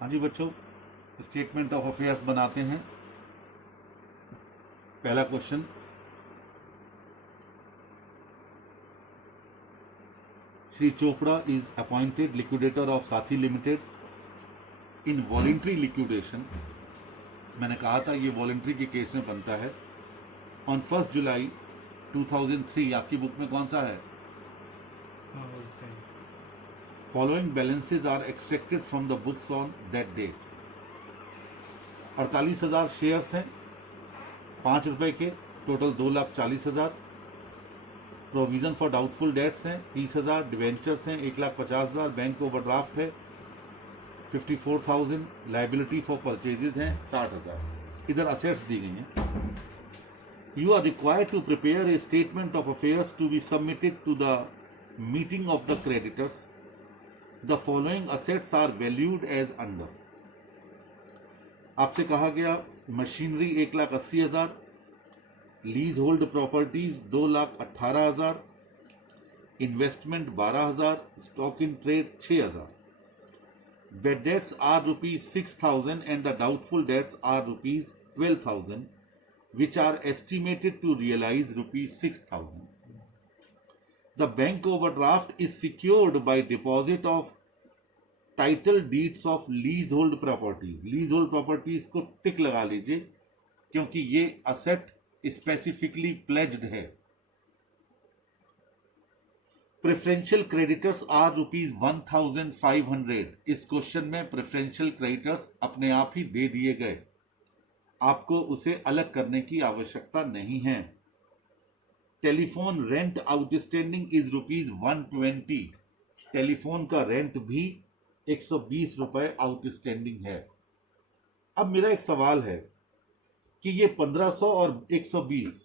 हाँ जी बच्चों, statement of affairs बनाते हैं। पहला question, Shri Chopra is appointed liquidator of Sathi limited in voluntary liquidation. मैंने कहा था ये वॉलेंट्री के केस में बनता है। ऑन 1 जुलाई 2003, आपकी बुक में कौन सा है? Following balances are extracted from the books on that date. 48,000 shares हैं, 5 रुपए के, total 2,40,000। Provision for doubtful debts हैं 30,000, डिवेंचर्स हैं 1,50,000, बैंक ओवरड्राफ्ट है 54,000, लाइबिलिटी फॉर परचेजेज हैं 60,000। इधर असेट्स दी गई हैं। You are required to prepare a statement of affairs to be submitted to the meeting of the creditors. The following assets are valued as under. आपसे कहा गया machinery 1,80,000, leasehold properties 2,18,000, investment 12,000, stock in trade 6,000। Bad debts are rupees 6,000 and the doubtful debts are rupees 12,000, which are estimated to realize rupees 6,000. The bank overdraft is secured by deposit of title deeds of leasehold properties. Leasehold properties को टिक लगा लीजिए क्योंकि ये asset specifically pledged है। Preferential creditors are rupees 1,500। इस question में preferential creditors अपने आप ही दे दिए गए, आपको उसे अलग करने की आवश्यकता नहीं है। Telephone rent outstanding is rupees 120। Telephone का रेंट भी 120 रुपए आउटस्टैंडिंग है। अब मेरा एक सवाल है कि ये 1,500 और 120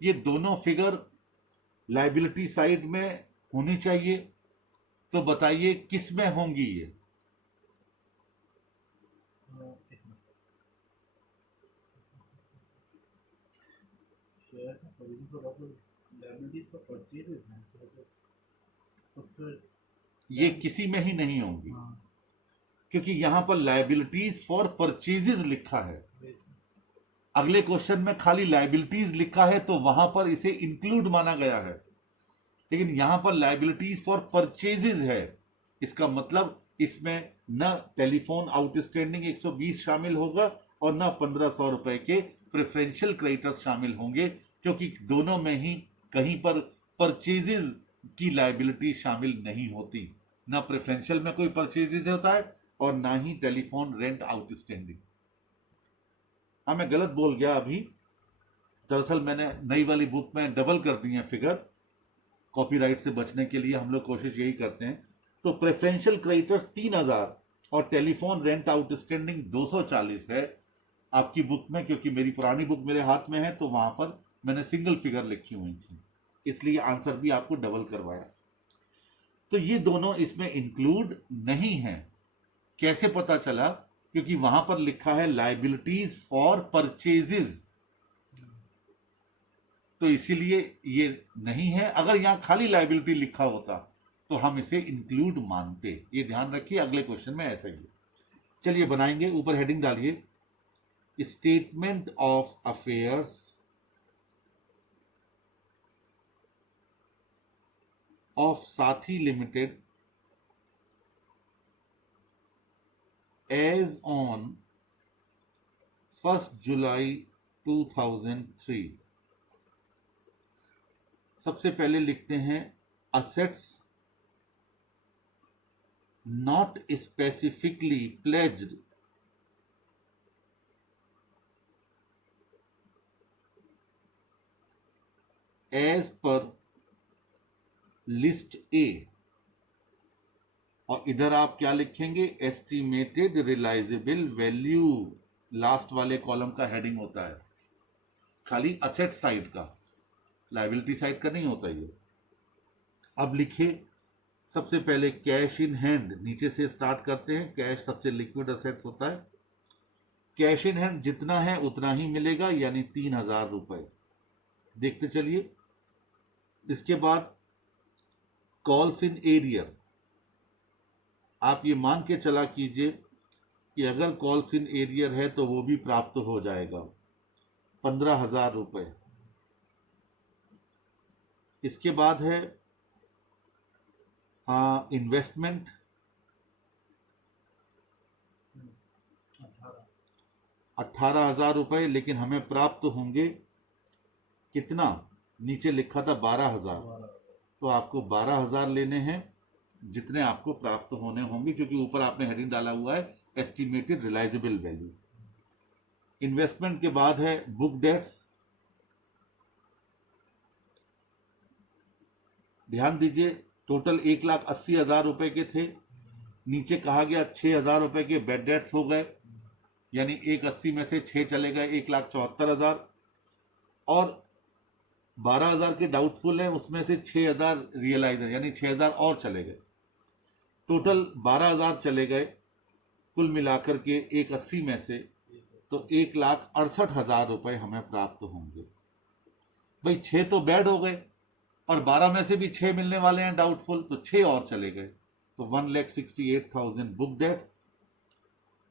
ये दोनों फिगर लाइबिलिटी साइड में होनी चाहिए, तो बताइए किस में होंगी ये? ये किसी में ही नहीं होंगी क्योंकि यहां पर लाइबिलिटीज फॉर परचेजेस लिखा है। अगले क्वेश्चन में खाली लाइबिलिटीज लिखा है तो वहां पर इसे इंक्लूड माना गया है, लेकिन यहां पर लाइबिलिटीज फॉर परचेजेज है। इसका मतलब इसमें न टेलीफोन आउटस्टैंडिंग 120 शामिल होगा और न 1,500 रुपए के प्रेफरेंशियल क्रेडिटर्स शामिल होंगे, क्योंकि दोनों में ही कहीं पर परचेजेज की लाइबिलिटी शामिल नहीं होती। ना प्रेफरेंशियल में कोई परचेजेज होता है और ना ही टेलीफोन रेंट आउटस्टैंडिंग। हाँ, मैं गलत बोल गया अभी। दरअसल मैंने नई वाली बुक में डबल कर दी है फिगर। कॉपीराइट से बचने के लिए हम लोग कोशिश यही करते हैं। तो प्रेफरेंशियल क्रेडिटर्स 3,000 और टेलीफोन रेंट आउटस्टैंडिंग 240 है आपकी बुक में, क्योंकि मेरी पुरानी बुक मेरे हाथ में है तो वहां पर मैंने सिंगल फिगर लिखी हुई थी, इसलिए आंसर भी आपको डबल करवाया। तो ये दोनों इसमें इंक्लूड नहीं है। कैसे पता चला? क्योंकि वहां पर लिखा है लाइबिलिटीज फॉर परचेजेज, तो इसीलिए ये नहीं है। अगर यहां खाली लाइबिलिटी लिखा होता तो हम इसे इंक्लूड मानते। ये ध्यान रखिए, अगले क्वेश्चन में ऐसा ही है। चलिए बनाएंगे। ऊपर हेडिंग डालिए, statement of affairs of Sathi limited as on 1 July 2003। सबसे पहले लिखते हैं assets not specifically pledged as per list A. और इधर आप क्या लिखेंगे? Estimated realisable value. लास्ट वाले कॉलम का हेडिंग होता है खाली असेट साइड का, लाइबिलिटी साइड का नहीं होता ये। अब लिखिए सबसे पहले कैश इन हैंड, नीचे से स्टार्ट करते हैं। कैश सबसे लिक्विड असेट्स होता है। कैश इन हैंड जितना है उतना ही मिलेगा, यानी 3,000 रुपए। देखते चलिए। इसके बाद कॉल्स इन एरियर, आप ये मान के चला कीजिए कि अगर कॉल्स इन एरियर है तो वो भी प्राप्त हो जाएगा, 15,000 रुपये। इसके बाद है इन्वेस्टमेंट, 18,000 रुपये, लेकिन हमें प्राप्त होंगे कितना, नीचे लिखा था 12,000, तो आपको 12,000 लेने हैं जितने आपको प्राप्त होने होंगे, क्योंकि ऊपर आपने हेडिंग डाला हुआ है एस्टिमेटेड रिलाइजेबल वैल्यू। इन्वेस्टमेंट के बाद है बुक डेट्स। ध्यान दीजिए, टोटल 1,80,000 रुपए के थे, नीचे कहा गया 6,000 रुपए के बेड डेट्स हो गए, यानी 180 में से 6 चले गए, 1,74,000, और 12,000 के डाउटफुल है, उसमें से 6,000 रियलाइज है, यानी 6,000 और चले गए, टोटल 12,000 चले गए कुल मिलाकर के 180 में से, तो 1,68,000 रुपए हमें प्राप्त होंगे। भाई 6 तो बेड हो गए और 12 में से भी 6 मिलने वाले हैं डाउटफुल, तो 6 और चले गए, तो 1,68,000 बुक डेट्स।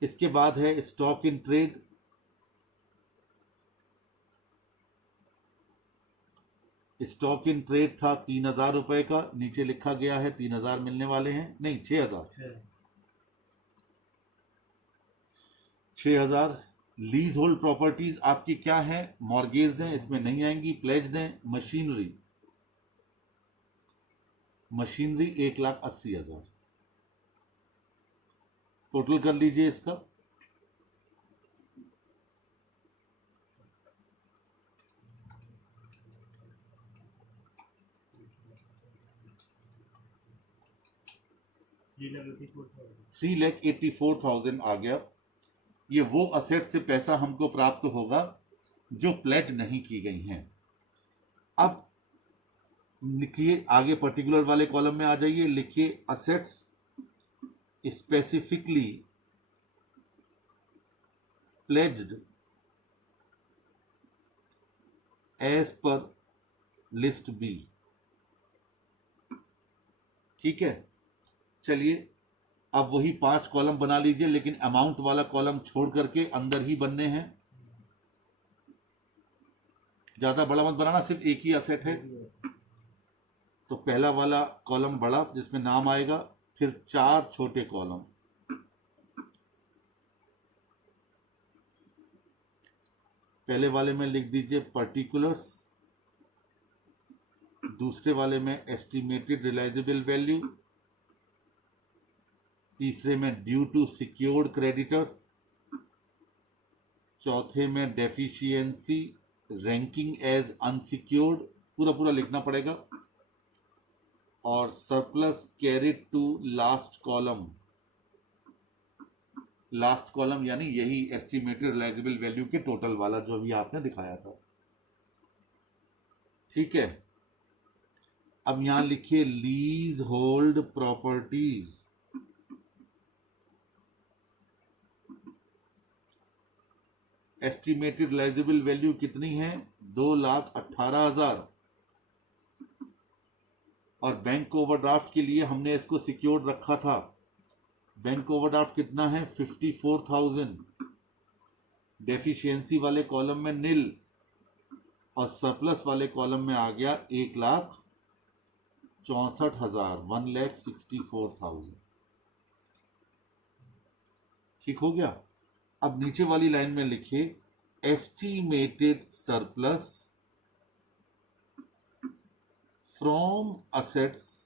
इसके बाद है stock in trade. Stock in trade था 3,000 रुपए का, नीचे लिखा गया है 3,000 मिलने वाले हैं, नहीं 6,000। 6,000। लीज होल्ड प्रॉपर्टीज आपकी क्या है, मॉर्गेज दें, इसमें नहीं आएंगी, प्लेज दें। मशीनरी, मशीनरी 1,80,000, टोटल कर लीजिए इसका। $3,84,000 आ गया। ये वो असेट से पैसा हमको प्राप्त होगा जो प्लेज नहीं की गई हैं। अब लिखिए, आगे पर्टिकुलर वाले कॉलम में आ जाइए, लिखिए assets specifically pledged as per list B. ठीक है, चलिए अब वही 5 कॉलम बना लीजिए, लेकिन अमाउंट वाला कॉलम छोड़ करके अंदर ही बनने हैं, ज्यादा बड़ा मत बनाना, सिर्फ एक ही असेट है। तो पहला वाला कॉलम बड़ा जिसमें नाम आएगा, फिर 4 छोटे कॉलम। पहले वाले में लिख दीजिए पर्टिकुलर्स, दूसरे वाले में एस्टिमेटेड रिलाइजेबल वैल्यू, तीसरे में ड्यू टू सिक्योर्ड क्रेडिटर्स, चौथे में डेफिशिएंसी रैंकिंग एज अनसिक्योर्ड, पूरा पूरा लिखना पड़ेगा, और surplus carried to last column. Last column यानी यही एस्टिमेटेड रिलाइजेबल वैल्यू के टोटल वाला जो अभी आपने दिखाया था। ठीक है, अब यहां लिखिए lease hold properties. Estimated realisable value कितनी है, 2,18,000, और बैंक ओवरड्राफ्ट के लिए हमने इसको सिक्योर्ड रखा था। बैंक ओवरड्राफ्ट कितना है, 54,000। डेफिशिएंसी वाले कॉलम में नील, और सरप्लस वाले कॉलम में आ गया 1,64,000, 1,64,000। ठीक हो गया। अब नीचे वाली लाइन में लिखिए estimated surplus from assets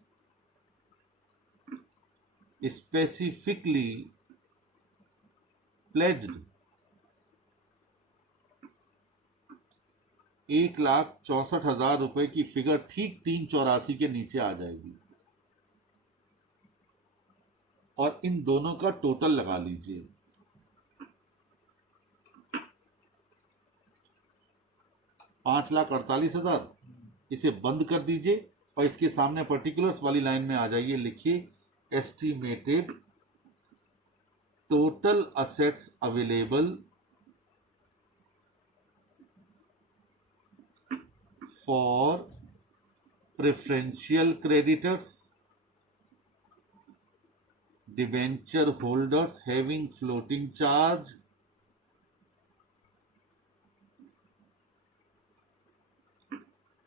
specifically pledged, 1,64,000 रुपए की फिगर ठीक 384 के नीचे आ जाएगी, और इन दोनों का टोटल लगा लीजिए। 5,48,000, इसे बंद कर दीजिए और इसके सामने पर्टिकुलर्स वाली लाइन में आ जाइए, लिखिए estimated total assets available for preferential creditors debenture holders having floating charge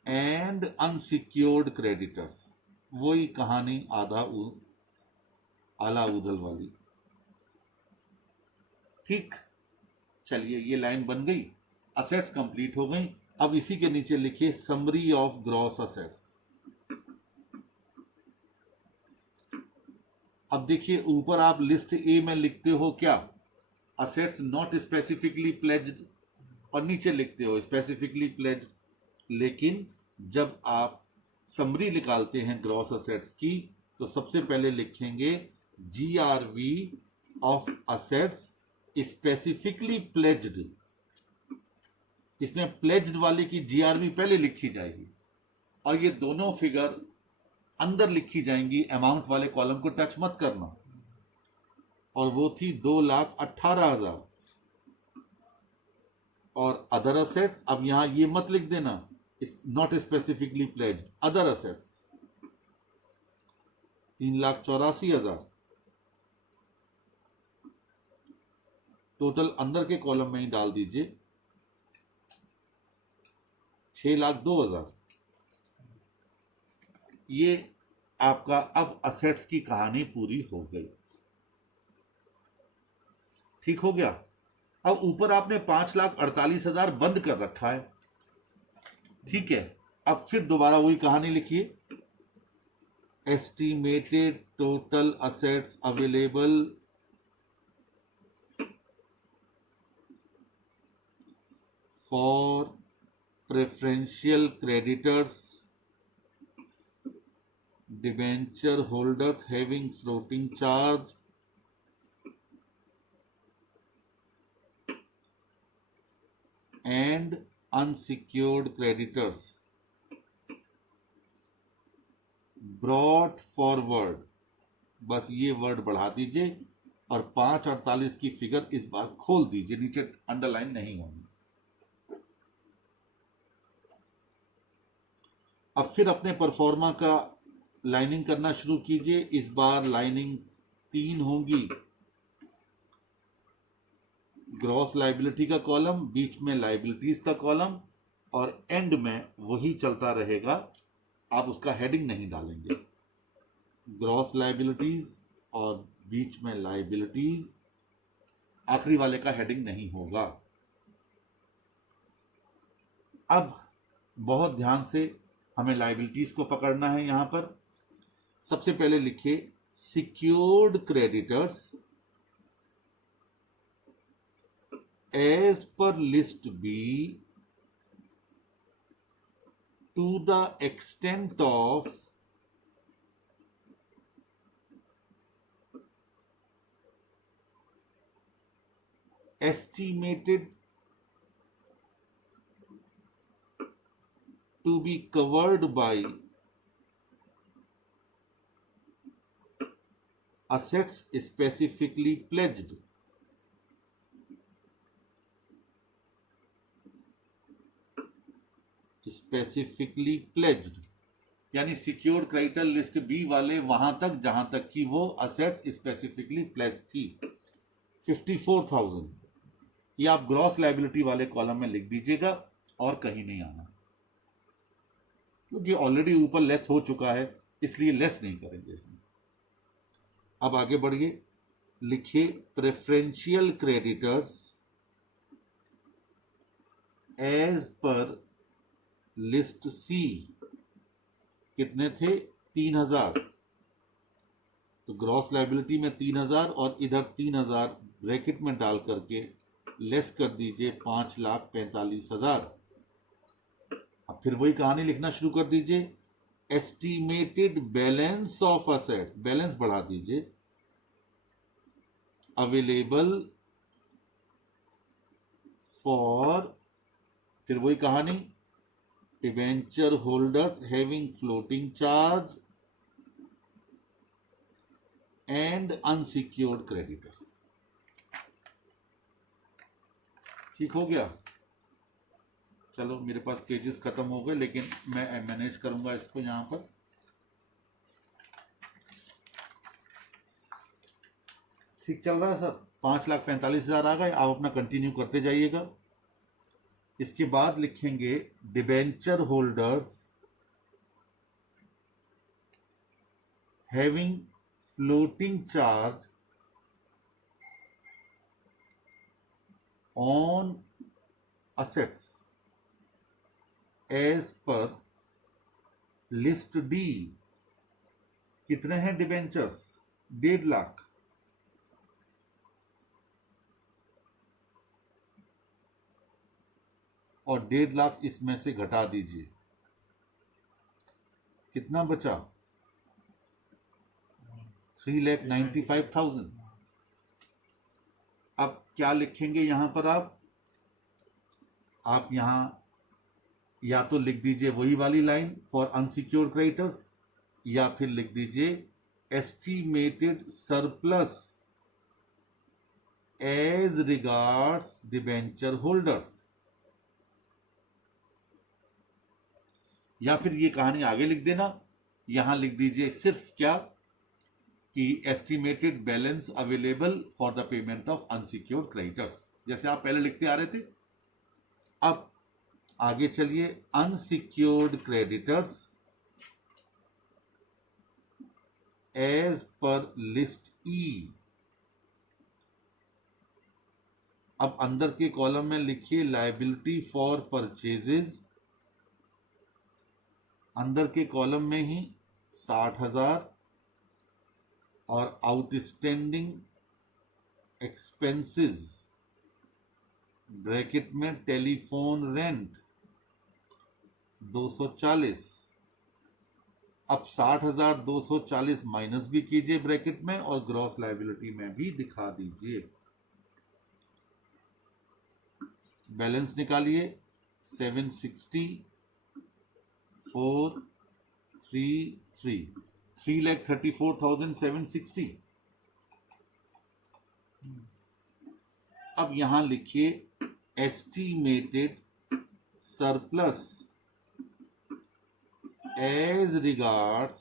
and unsecured creditors. वही कहानी आला उदल वाली। ठीक, चलिए ये लाइन बन गई, असेट्स कंप्लीट हो गई। अब इसी के नीचे लिखिए समरी ऑफ ग्रॉस असेट्स। अब देखिए ऊपर आप लिस्ट ए में लिखते हो क्या, असेट्स नॉट स्पेसिफिकली प्लेज्ड, और नीचे लिखते हो स्पेसिफिकली प्लेज्ड। लेकिन जब आप समरी निकालते हैं ग्रॉस असेट्स की, तो सबसे पहले लिखेंगे GRV of assets specifically pledged. इसमें प्लेज्ड वाले की जीआरवी पहले लिखी जाएगी, और ये दोनों फिगर अंदर लिखी जाएंगी। अमाउंट वाले कॉलम को टच मत करना। और वो थी 2,18,000। और अदर असेट्स, अब यहां ये मत लिख देना not specifically pledged, other assets 3,84,000। Total अंदर के कॉलम में ही डाल दीजिए 6,02,000। ये आपका अब असेट्स की कहानी पूरी हो गई। ठीक हो गया। अब ऊपर आपने 5,48,000 बंद कर रखा है। ठीक है, अब फिर दोबारा वही कहानी लिखिए, estimated total assets available for preferential creditors, debenture holders having floating charge and unsecured creditors brought forward. बस ये वर्ड बढ़ा दीजिए और 5,48 की फिगर इस बार खोल दीजिए, नीचे अंडरलाइन नहीं होगी। अब फिर अपने परफॉर्मा का लाइनिंग करना शुरू कीजिए। इस बार लाइनिंग 3 होंगी, ग्रॉस लाइबिलिटी का कॉलम, बीच में लाइबिलिटीज का कॉलम, और एंड में वही चलता रहेगा। आप उसका हेडिंग नहीं डालेंगे, ग्रॉस लाइबिलिटीज और बीच में लाइबिलिटीज, आखिरी वाले का हेडिंग नहीं होगा। अब बहुत ध्यान से हमें लाइबिलिटीज को पकड़ना है। यहां पर सबसे पहले लिखिए secured creditors as per list B to the extent of estimated to be covered by assets specifically pledged. Specifically pledged, यानी सिक्योर्ड क्रेडिटर लिस्ट बी वाले वहां तक जहां तक कि वो असेट्स स्पेसिफिकली प्लेज थी 54,000। ये आप ग्रॉस लाइबिलिटी वाले कॉलम में लिख दीजिएगा और कहीं नहीं आना, क्योंकि ऑलरेडी ऊपर लेस हो चुका है, इसलिए लेस नहीं करेंगे इसमें। अब आगे बढ़िए, लिखिए preferential creditors as per list C कितने थे 3,000। तो ग्रॉस लाइबिलिटी में 3,000 और इधर 3,000 ब्रैकेट में डाल करके लेस कर दीजिए 5,45,000। अब फिर वही कहानी लिखना शुरू कर दीजिए, estimated balance of asset, balance बढ़ा दीजिए, अवेलेबल फॉर, फिर वही कहानी, debenture holders having floating charge and unsecured creditors. ठीक हो गया। चलो मेरे पास पेजेस खत्म हो गए, लेकिन मैं मैनेज करूंगा इसको। यहां पर ठीक चल रहा है सर? 5,45,000 आ गए। आप अपना कंटिन्यू करते जाइएगा। इसके बाद लिखेंगे debenture holders having floating charge on assets as per list D. कितने हैं डिबेंचर्स? 1.5 लाख। और 1.5 लाख इसमें से घटा दीजिए, कितना बचा? 3,95,000। अब क्या लिखेंगे यहां पर आप यहां या तो लिख दीजिए वही वाली लाइन फॉर अनसिक्योर्ड क्रेडिटर्स, या फिर लिख दीजिए estimated surplus as regards debenture holders, या फिर ये कहानी आगे लिख देना। यहां लिख दीजिए सिर्फ क्या कि estimated balance available for the payment of unsecured creditors, जैसे आप पहले लिखते आ रहे थे। अब आगे चलिए, unsecured creditors as per list E. अब अंदर के कॉलम में लिखिए लायबिलिटी फॉर परचेजेज, अंदर के कॉलम में ही 60,000 और आउटस्टैंडिंग एक्सपेंसेस ब्रैकेट में टेलीफोन रेंट 240। अब 60,240 माइनस भी कीजिए ब्रैकेट में और ग्रॉस लायबिलिटी में भी दिखा दीजिए। बैलेंस निकालिए 760,433, 3,34,760। अब यहां लिखिए estimated surplus as regards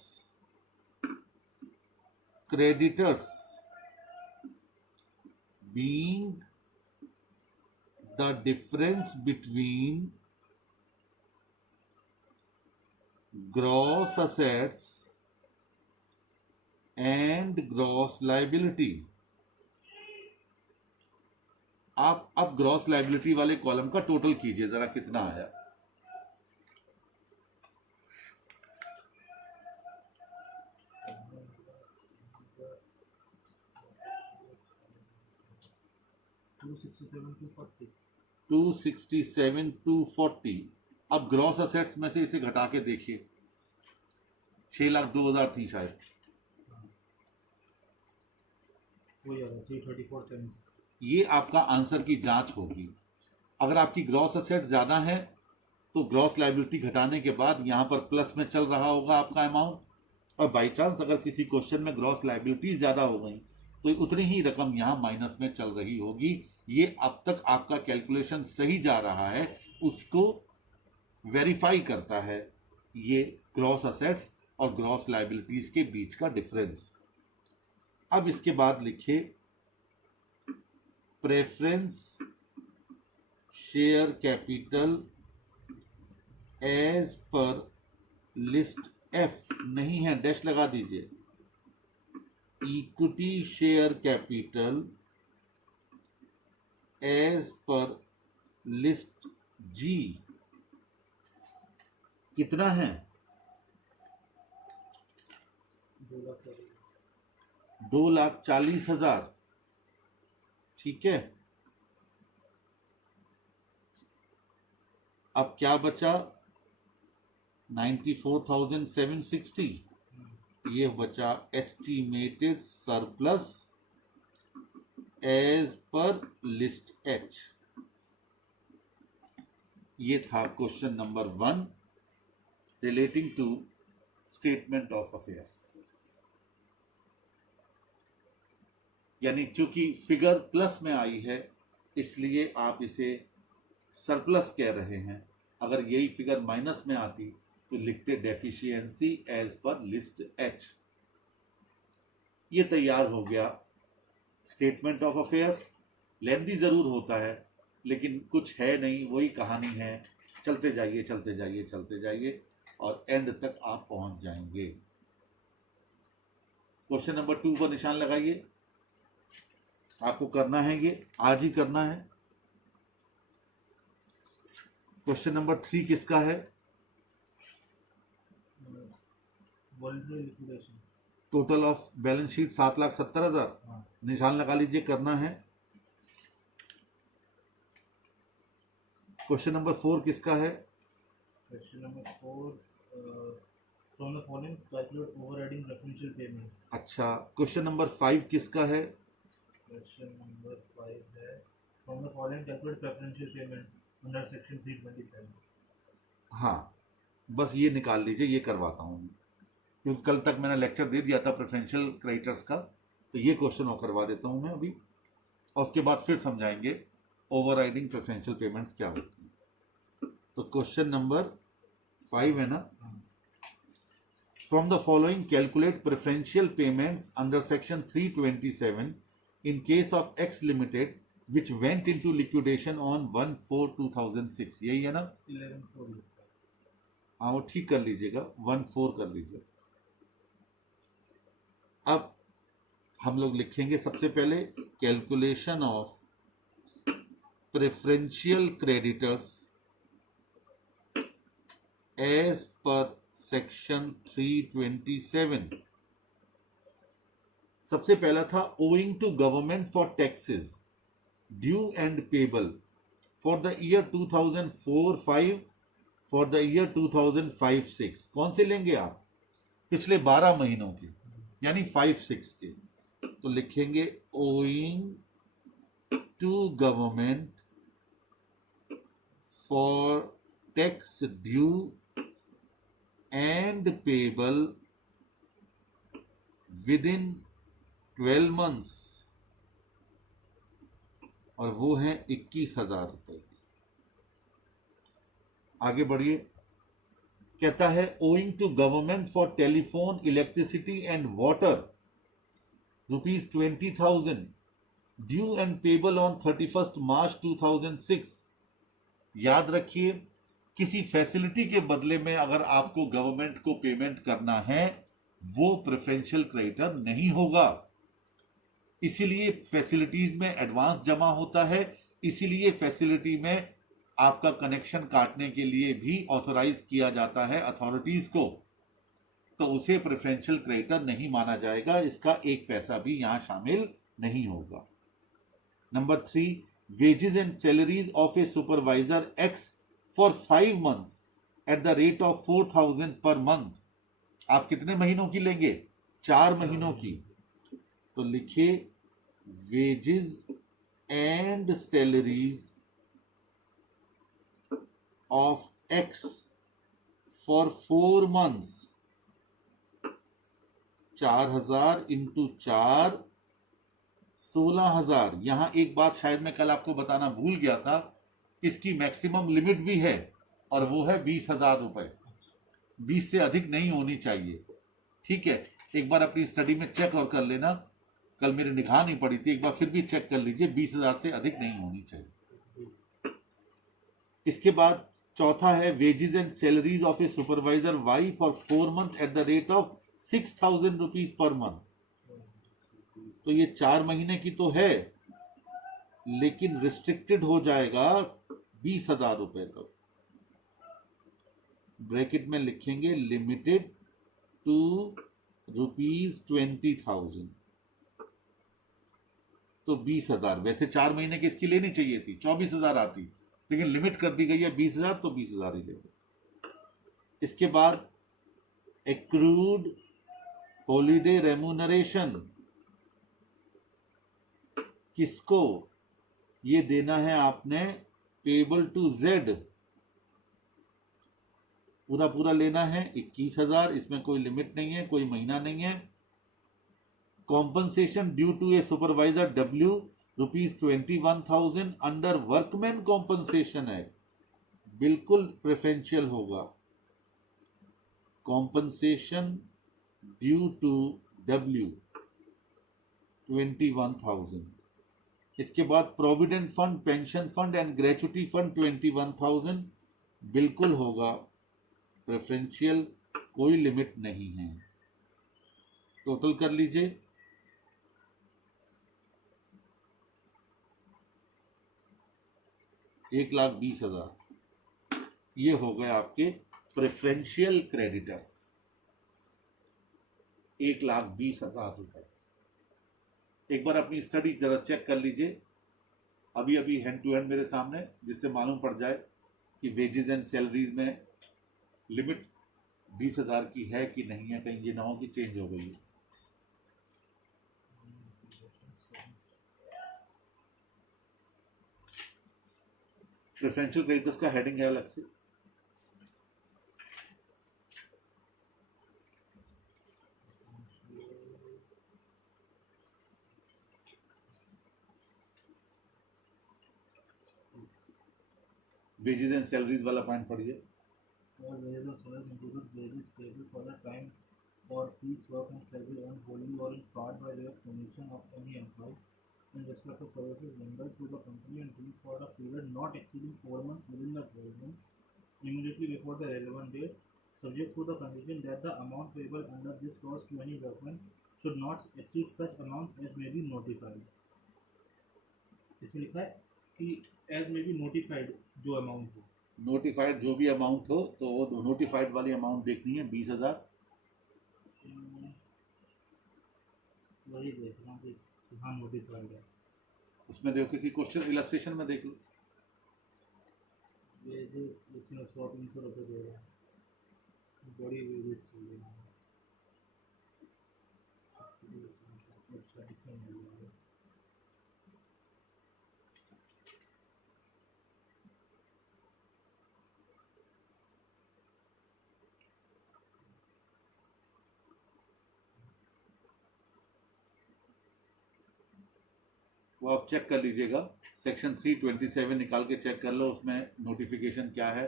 creditors being the difference between gross assets and gross liability. आप अब ग्रॉस लायबिलिटी वाले कॉलम का टोटल कीजिए जरा, कितना आया? $267,240। अब ग्रॉस असेट्स में से इसे घटा के देखिए, 6,02,000 थी शायद, 334,760। ये आपका आंसर की जांच होगी। अगर आपकी ग्रॉस असेट ज्यादा है तो ग्रॉस लायबिलिटी घटाने के बाद यहां पर प्लस में चल रहा होगा आपका अमाउंट, और बाई चांस अगर किसी क्वेश्चन में ग्रॉस लायबिलिटी ज्यादा हो गई तो उतनी ही रकम यहां माइनस में चल रही होगी। ये अब तक आपका कैलकुलेशन सही जा रहा है उसको वेरीफाई करता है ये ग्रॉस असेट्स और ग्रॉस लायबिलिटीज के बीच का डिफरेंस। अब इसके बाद लिखिए preference share capital as per list F, नहीं है डैश लगा दीजिए, equity share capital as per list G. कितना है? 2,40,000। ठीक है, अब क्या बचा? 94,760। ये बचा estimated surplus as per list H. ये था question number 1 relating to statement of affairs. यानी चूंकि फिगर प्लस में आई है इसलिए आप इसे सरप्लस कह रहे हैं। अगर यही फिगर माइनस में आती तो लिखते deficiency as per list H. ये तैयार हो गया स्टेटमेंट ऑफ अफेयर्स लेंदी ज़रूर होता है, लेकिन कुछ है नहीं, वही कहानी है। चलते जाइए चलते जाइए चलते जाइए और एंड तक आप पहुंच जाएंगे। क्वेश्चन नंबर 2 पर निशान लगाइए। आपको करना है, ये आज ही करना है। क्वेश्चन नंबर 3 किसका है? Total of balance sheet 7,70,000। निशान लगा लीजिए, करना है। क्वेश्चन नंबर 4 किसका है? Question number 4 from the following calculate overriding preferential payments. अच्छा, क्वेश्चन नंबर 5 किसका है? क्वेश्चन नंबर 5 है from the following calculate preferential payments under section 327। हाँ, बस ये निकाल लीजिए, ये करवाता हूँ, क्योंकि कल तक मैंने लेक्चर दे दिया था प्रेफरेंशियल क्रेडिटर्स का, तो ये क्वेश्चन और करवा देता हूँ मैं अभी, और उसके बाद फिर समझाएंगे ओवरराइडिंग प्रेफरेंशियल पेमेंट्स क्या होती है। तो क्वेश्चन नंबर 5 है ना? From the following calculate preferential payments under section 327 in case of X Limited which went into liquidation on 1/4/2006। यही है ना? 11/4। हाँ, वो ठीक कर लीजिएगा, 1/4 कर लीजिए। अब हम लोग लिखेंगे सबसे पहले calculation of preferential creditors as per section 327। सबसे पहला था owing to government for taxes due and payable for the year 2004-5 for the year 2005-6। कौन से लेंगे आप? पिछले 12 महीनों के, यानी 5-6 के। तो लिखेंगे owing to government for tax due and payable within 12 months, और वो है 21,000 रुपए। आगे बढ़िए, कहता है owing to government for telephone electricity and water ₹20,000 due and payable on 31 March 2006। याद रखिए, किसी फैसिलिटी के बदले में अगर आपको गवर्नमेंट को पेमेंट करना है, वो प्रेफरेंशियल क्रेडिटर नहीं होगा। इसीलिए फैसिलिटीज में एडवांस जमा होता है, इसीलिए फैसिलिटी में आपका कनेक्शन काटने के लिए भी ऑथोराइज किया जाता है अथॉरिटीज को, तो उसे प्रेफरेंशियल क्रेडिटर नहीं माना जाएगा, इसका एक पैसा भी यहां शामिल नहीं होगा। Number 3, wages and salaries of a supervisor x for 5 months at the rate of 4,000 per month. आप कितने महीनों की लेंगे? 4 महीनों की। तो लिखिए wages and salaries of x for 4 months, 4,000 into 4, 16,000। यहां एक बात शायद मैं कल आपको बताना भूल गया था, इसकी मैक्सिमम लिमिट भी है, और वो है 20,000 रुपए। 20 से अधिक नहीं होनी चाहिए, ठीक है? एक बार अपनी स्टडी में चेक और कर लेना, कल मेरी निगाह नहीं पड़ी थी, एक बार फिर भी चेक कर लीजिए, 20,000 से अधिक नहीं होनी चाहिए। इसके बाद चौथा है wages and salaries of a supervisor Y for 4 months at the rate of 6,000 rupees per month. तो ये 4 महीने की तो है, लेकिन रिस्ट्रिक्टेड हो जाएगा 20,000 रुपए तक। ब्रैकेट में लिखेंगे लिमिटेड टू ₹20,000। तो 20,000, वैसे 4 महीने की इसकी लेनी चाहिए थी, 24,000 आती, लेकिन लिमिट कर दी गई है 20,000, तो 20,000 ही लेंगे। इसके बाद एक्रूड हॉलीडे रेम्यूनरेशन, किसको ये देना है आपने? पेबल टू जेड, पूरा पूरा लेना है 21,000, इसमें कोई लिमिट नहीं है, कोई महीना नहीं है। Compensation due to a supervisor W ₹21,000 under workman compensation act, बिल्कुल प्रेफरेंशियल होगा। Compensation due to W 21,000। इसके बाद provident fund, pension fund and gratuity fund 21,000 बिल्कुल होगा प्रेफरेंशियल, कोई लिमिट नहीं है। टोटल कर लीजिए, 1,20,000। ये हो गए आपके प्रेफरेंशियल क्रेडिटर्स, 1,20,000 रुपए। एक बार अपनी स्टडी जरा चेक कर लीजिए, अभी अभी हैंड टू हैंड मेरे सामने, जिससे मालूम पड़ जाए कि वेजेस एंड सैलरीज में लिमिट 20,000 की है कि नहीं है, कहीं ये ना हो कि चेंज हो गई है। प्रेफरेंशियल क्रेडिटर्स का हेडिंग है अलग से। वेजेस एंड सैलरीज वाला पॉइंट पढ़िए। All wages or salaries included wages payable for the time or piece work and salary earned wholly or in part by way of commission of any employee in respect of services rendered to the company and due for a period not exceeding 4 months within the 12 months immediately before the relevant date, subject to the condition that the amount payable under this clause to any government should not exceed such amount as may be notified. इसमें लिखा है कि as may be notified जो amount हो, notified जो भी amount हो, तो वो नोटिफाइड वाली अमाउंट देखनी है 20,000। वही देख रहा हूँ कि हाँ नोटिफाइड है। उसमें देखो, किसी क्वेश्चन इलस्ट्रेशन में देख लो। वेजेस इसमें 100-300 रुपये दे रहा है, बड़ी वेजेस चाहिए। अच्छा इसमें मिल रहा है। वो आप चेक कर लीजिएगा, सेक्शन 327 निकाल के चेक कर लो, उसमें नोटिफिकेशन क्या है,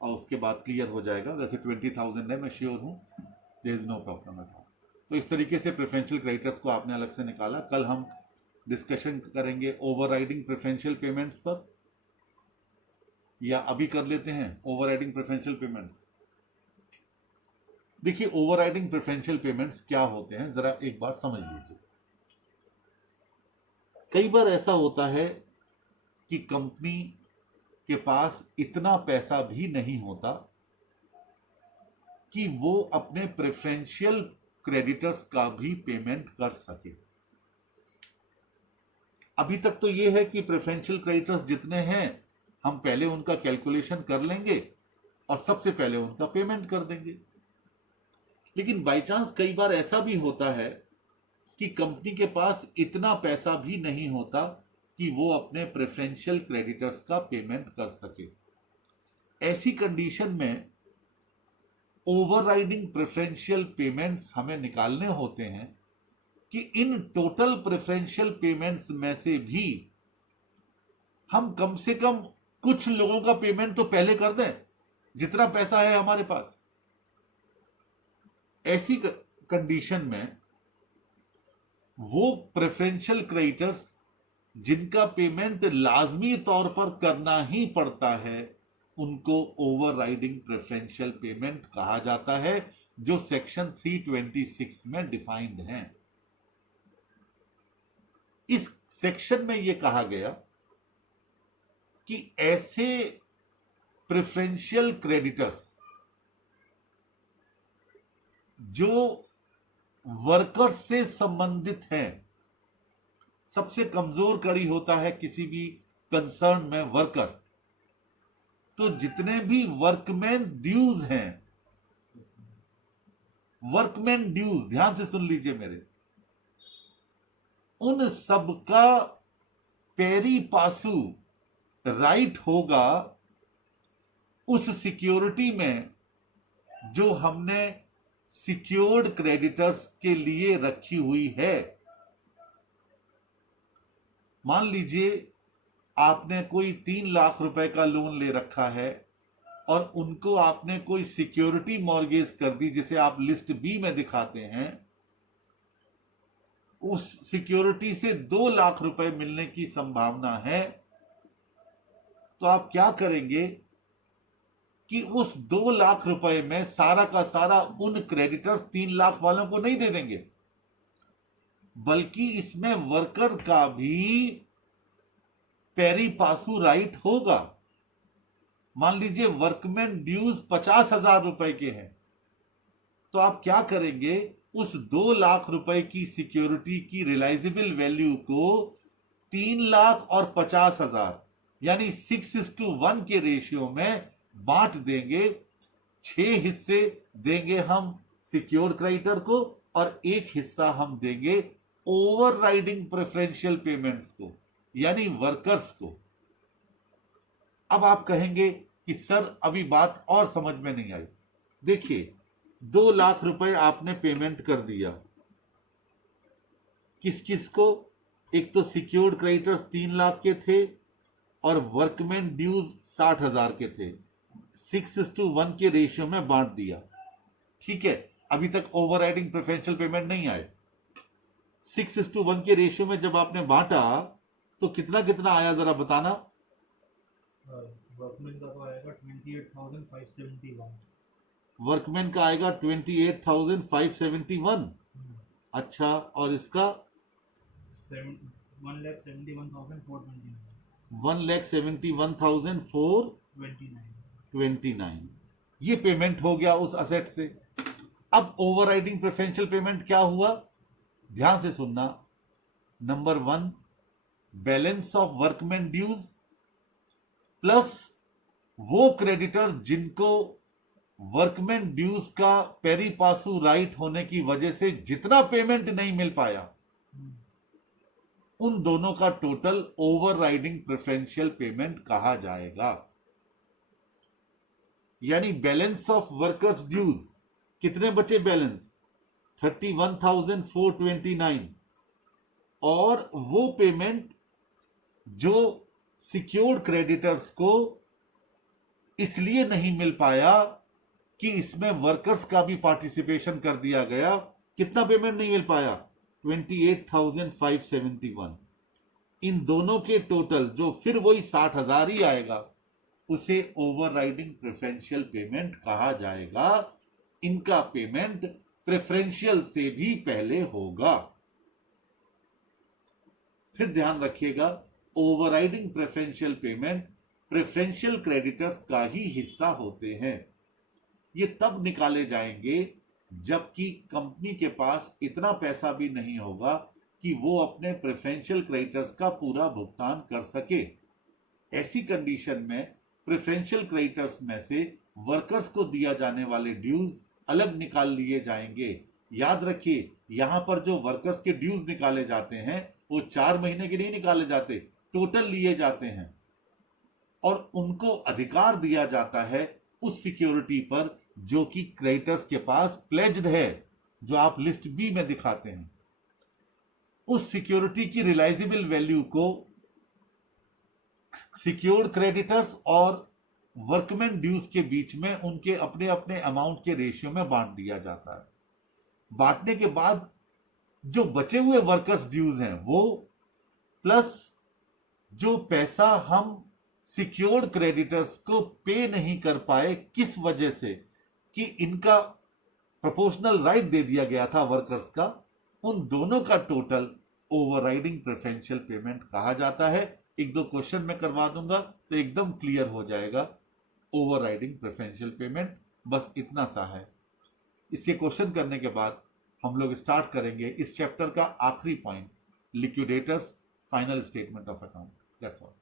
और उसके बाद क्लियर हो जाएगा। वैसे 20,000 है, मैं श्योर हूँ, there is no problem at all. तो इस तरीके से प्रेफरेंशियल क्रेडिटर्स को आपने अलग से निकाला। कल हम डिस्कशन करेंगे ओवरराइडिंग प्रेफरेंशियल पेमेंट्स पर, या अभी कर लेते हैं ओवरराइडिंग प्रेफरेंशियल पेमेंट्स। देखिए, ओवरराइडिंग प्रेफरेंशियल पेमेंट्स क्या होते हैं, जरा एक बार समझ लीजिए। कई बार ऐसा होता है कि कंपनी के पास इतना पैसा भी नहीं होता कि वो अपने प्रेफरेंशियल क्रेडिटर्स का भी पेमेंट कर सके। अभी तक तो ये है कि प्रेफरेंशियल क्रेडिटर्स जितने हैं, हम पहले उनका कैलकुलेशन कर लेंगे और सबसे पहले उनका पेमेंट कर देंगे। लेकिन बाई चांस कई बार ऐसा भी होता है कि कंपनी के पास इतना पैसा भी नहीं होता कि वो अपने प्रेफरेंशियल क्रेडिटर्स का पेमेंट कर सके। ऐसी कंडीशन में ओवरराइडिंग प्रेफरेंशियल पेमेंट्स हमें निकालने होते हैं कि इन टोटल प्रेफरेंशियल पेमेंट्स में से भी हम कम से कम कुछ लोगों का पेमेंट तो पहले कर दें, जितना पैसा है हमारे पास। ऐसी कंडीशन में वो प्रेफरेंशियल क्रेडिटर्स जिनका पेमेंट लाजमी तौर पर करना ही पड़ता है, उनको ओवरराइडिंग प्रेफरेंशियल पेमेंट कहा जाता है, जो सेक्शन 326 में डिफाइंड है। इस सेक्शन में यह कहा गया कि ऐसे प्रेफरेंशियल क्रेडिटर्स जो वर्कर्स से संबंधित हैं, सबसे कमजोर कड़ी होता है किसी भी कंसर्न में वर्कर, तो जितने भी वर्कमैन ड्यूज हैं, वर्कमैन ड्यूज ध्यान से सुन लीजिए मेरे, उन सबका पेरी पासू राइट होगा उस सिक्योरिटी में जो हमने सिक्योर्ड क्रेडिटर्स के लिए रखी हुई है। मान लीजिए आपने कोई 3 लाख रुपए का लोन ले रखा है और उनको आपने कोई सिक्योरिटी मॉर्गेज कर दी, जिसे आप लिस्ट बी में दिखाते हैं, उस सिक्योरिटी से 2 लाख रुपए मिलने की संभावना है, तो आप क्या करेंगे कि उस 2 लाख रुपए में सारा का सारा उन क्रेडिटर्स 3 लाख वालों को नहीं दे देंगे, बल्कि इसमें वर्कर का भी पेरी पासू राइट होगा। मान लीजिए वर्कमैन ड्यूज 50,000 रुपए के हैं, तो आप क्या करेंगे, उस 2 लाख रुपए की सिक्योरिटी की रिलाइजेबल वैल्यू को 3 लाख और 50,000 यानी 6:1 के रेशियो में बांट देंगे। 6 हिस्से देंगे हम सिक्योर्ड क्रेडिटर को और 1 हिस्सा हम देंगे ओवरराइडिंग प्रेफरेंशियल पेमेंट्स को, यानी वर्कर्स को। अब आप कहेंगे कि सर अभी बात और समझ में नहीं आई। देखिए, 2 लाख रुपए आपने पेमेंट कर दिया, किस किस को? एक तो सिक्योर्ड क्रेडिटर्स 3 लाख के थे और वर्कमैन ड्यूज 60,000 के थे। 6:1 के रेशियो में बांट दिया, ठीक है। अभी तक ओवरराइडिंग प्रेफरेंशियल पेमेंट नहीं आए। 6:1 के रेशियो में जब आपने बांटा तो कितना कितना आया, जरा बताना। वर्कमैन का तो आएगा 28,571। वर्कमैन का आएगा 28,571। अच्छा, और इसका 1,71,429। 1,71,429। ये पेमेंट हो गया उस असेट से। अब ओवरराइडिंग प्रेफरेंशियल पेमेंट क्या हुआ, ध्यान से सुनना। Number 1, balance of workman dues plus वो क्रेडिटर जिनको वर्कमैन ड्यूज का पेरी पासू राइट होने की वजह से जितना पेमेंट नहीं मिल पाया, उन दोनों का टोटल ओवरराइडिंग प्रेफरेंशियल पेमेंट कहा जाएगा। यानी बैलेंस ऑफ वर्कर्स ड्यूज कितने बचे बैलेंस? 31,429। और वो पेमेंट जो सिक्योर्ड क्रेडिटर्स को इसलिए नहीं मिल पाया कि इसमें वर्कर्स का भी पार्टिसिपेशन कर दिया गया। कितना पेमेंट नहीं मिल पाया? 28,571। इन दोनों के टोटल जो फिर वही 60,000 ही आएगा, उसे ओवरराइडिंग प्रेफरेंशियल पेमेंट कहा जाएगा। इनका पेमेंट प्रेफरेंशियल से भी पहले होगा। फिर ध्यान रखिएगा, overriding preferential payment preferential creditors का ही हिस्सा होते हैं। ये तब निकाले जाएंगे जबकि कंपनी के पास इतना पैसा भी नहीं होगा कि वो अपने प्रेफरेंशियल क्रेडिटर्स का पूरा भुगतान कर सके। ऐसी कंडीशन में प्रेफरेंशियल क्रेडिटर्स में से वर्कर्स को दिया जाने वाले ड्यूज अलग निकाल लिए जाएंगे। याद रखिए, यहां पर जो वर्कर्स के ड्यूज निकाले जाते हैं वो 4 महीने के नहीं निकाले जाते, टोटल लिए जाते हैं और उनको अधिकार दिया जाता है उस सिक्योरिटी पर जो कि क्रेडिटर्स के पास प्लेज्ड है, जो आप लिस्ट बी में दिखाते हैं। उस सिक्योरिटी की रिलाइजेबल वैल्यू को सिक्योर्ड क्रेडिटर्स और वर्कमैन ड्यूज के बीच में उनके अपने अपने अमाउंट के रेशियो में बांट दिया जाता है। बांटने के बाद जो बचे हुए वर्कर्स ड्यूज हैं वो प्लस जो पैसा हम सिक्योर्ड क्रेडिटर्स को पे नहीं कर पाए किस वजह से कि इनका प्रोपोर्शनल राइट दे दिया गया था वर्कर्स का, उन दोनों का टोटल ओवरराइडिंग प्रेफरेंशियल पेमेंट कहा जाता है। 1-2 क्वेश्चन मैं करवा दूंगा तो एकदम क्लियर हो जाएगा ओवरराइडिंग प्रेफरेंशियल पेमेंट। बस इतना सा है। इसके क्वेश्चन करने के बाद हम लोग स्टार्ट करेंगे इस चैप्टर का आखिरी point, liquidators final statement of account. That's all.